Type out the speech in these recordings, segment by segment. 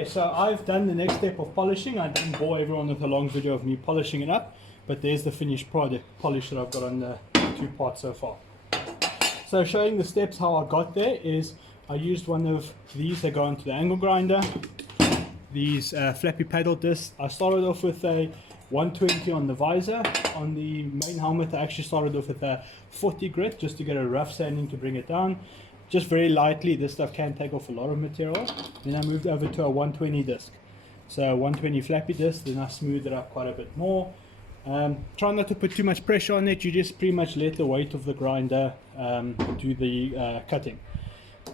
Okay, so I've done the next step of polishing. I didn't bore everyone with a long video of me polishing it up, but there's the finished product polish that I've got on the two parts so far. So showing the steps how I got there is I used one of these that go onto the angle grinder. These flappy paddle discs. I started off with a 120 on the visor. On the main helmet I actually started off with a 40 grit just to get a rough sanding to bring it down. Just very lightly. This stuff can take off a lot of material. Then I moved over to a 120 disc. So 120 flappy disc, then I smoothed it up quite a bit more. Try not to put too much pressure on it. You just pretty much let the weight of the grinder do the cutting.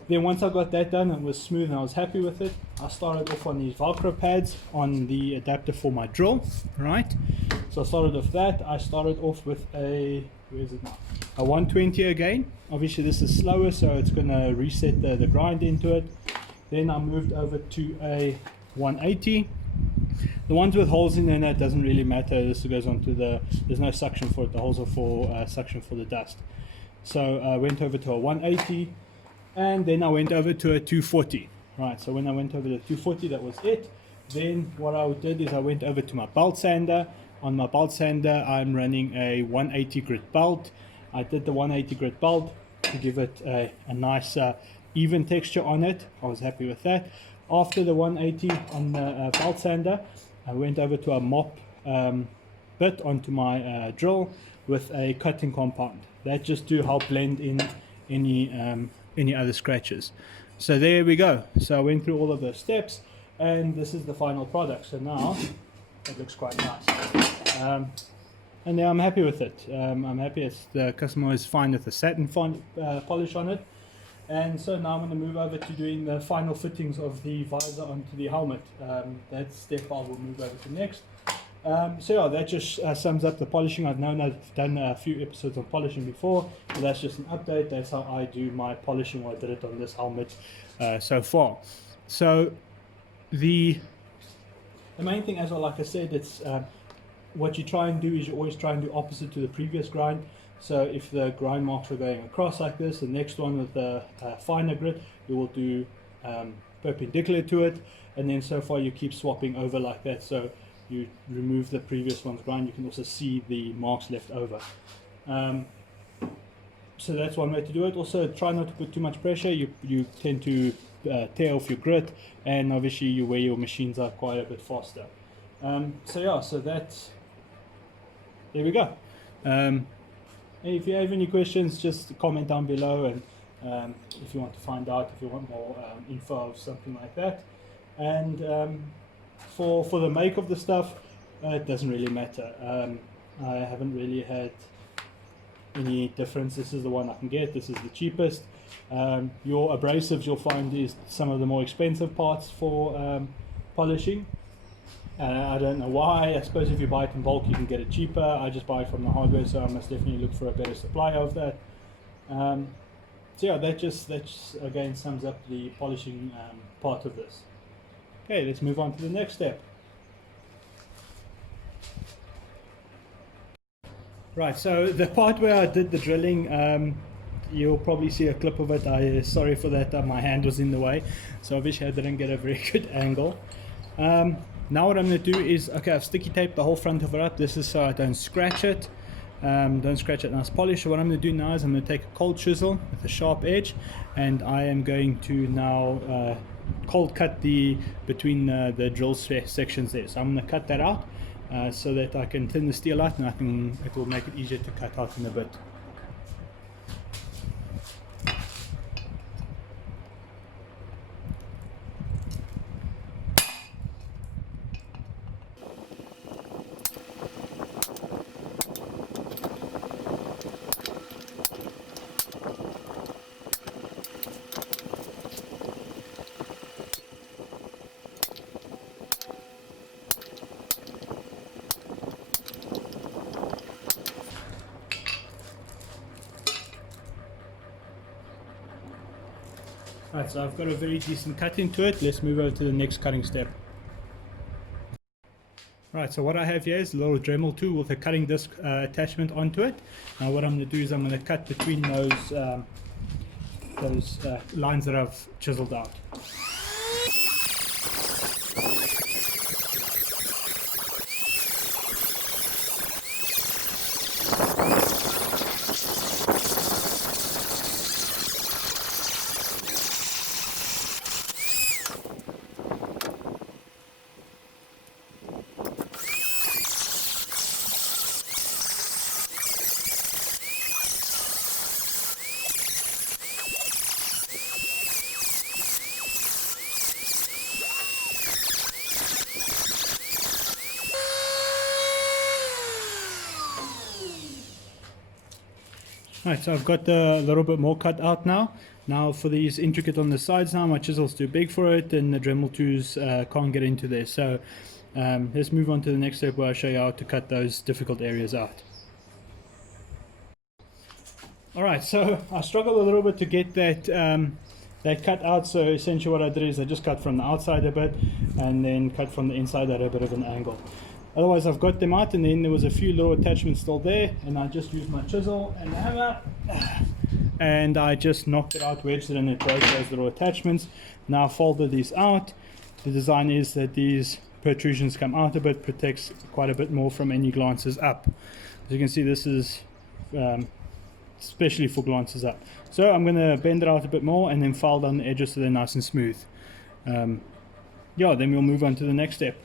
Then once I got that done, it was smooth and I was happy with it. I started off on these Velcro pads on the adapter for my drill, right? So I started off that. I started off with a, where is it now? A 120 again. Obviously this is slower, so it's going to reset the grind into it. Then I moved over to a 180. The ones with holes in it doesn't really matter. This goes onto the, there's no suction for it. The holes are for suction for the dust. So I went over to a 180. And then I went over to a 240. Right, so when I went over to 240, that was it. Then what I did is I went over to my belt sander. On my belt sander, I'm running a 180 grit belt. I did the 180 grit belt to give it a nice even texture on it. I was happy with that. After the 180 on the belt sander, I went over to a mop bit onto my drill with a cutting compound. That just to help blend in any other scratches. So there we go. So I went through all of those steps and this is the final product. So now it looks quite nice. And now I'm happy with it. I'm happy the customer is fine with the satin polish on it. And so now I'm going to move over to doing the final fittings of the visor onto the helmet. That step I will move over to next. So yeah, that just sums up the polishing. I've done a few episodes on polishing before, but that's just an update. That's how I do my polishing. I did it on this helmet so far. So the main thing, as well, like I said, it's what you try and do is you always try and do opposite to the previous grind. So if the grind marks are going across like this, the next one with the finer grit, you will do perpendicular to it, and then so far you keep swapping over like that. So you remove the previous one's grind, you can also see the marks left over. So that's one way to do it. Also, try not to put too much pressure. You tend to tear off your grit, and obviously you wear your machines out quite a bit faster. So yeah, so that's, there we go. If you have any questions, just comment down below, and if you want to find out, if you want more info of something like that. And for the make of the stuff, it doesn't really matter. I haven't really had any difference. This is the one I can get. This is the cheapest. Your abrasives, you'll find, is some of the more expensive parts for polishing. I don't know why. I suppose if you buy it in bulk you can get it cheaper. I just buy it from the hardware, so I must definitely look for a better supply of that. So yeah, that just again sums up the polishing part of this. Okay, let's move on to the next step. Right, so the part where I did the drilling, you'll probably see a clip of it. Sorry for that, my hand was in the way, so obviously I didn't get a very good angle. Now what I'm going to do is, okay, I've sticky taped the whole front of it up. This is so I don't scratch it. Don't scratch it, nice polish. So what I'm going to do now is I'm going to take a cold chisel with a sharp edge, and I am going to now cold cut between the drill sections there. So I'm going to cut that out so that I can thin the steel out, and it will make it easier to cut out in a bit. Right, so I've got a very decent cut into it. Let's move over to the next cutting step. Right, so what I have here is a little Dremel tool with a cutting disc attachment onto it. Now what I'm going to do is I'm going to cut between those lines that I've chiseled out. Right, so I've got a little bit more cut out now. Now for these intricate on the sides now, my chisel's too big for it and the Dremel 2s can't get into there. So let's move on to the next step where I show you how to cut those difficult areas out. Alright, so I struggled a little bit to get that cut out, so essentially what I did is I just cut from the outside a bit and then cut from the inside at a bit of an angle. Otherwise I've got them out, and then there was a few little attachments still there, and I just used my chisel and the hammer and I just knocked it out, wedged it, and it broke those little attachments. Now I folded these out. The design is that these protrusions come out a bit, protects quite a bit more from any glances up. As you can see, this is especially for glances up. So I'm going to bend it out a bit more and then file down the edges so they're nice and smooth. Yeah, then we'll move on to the next step.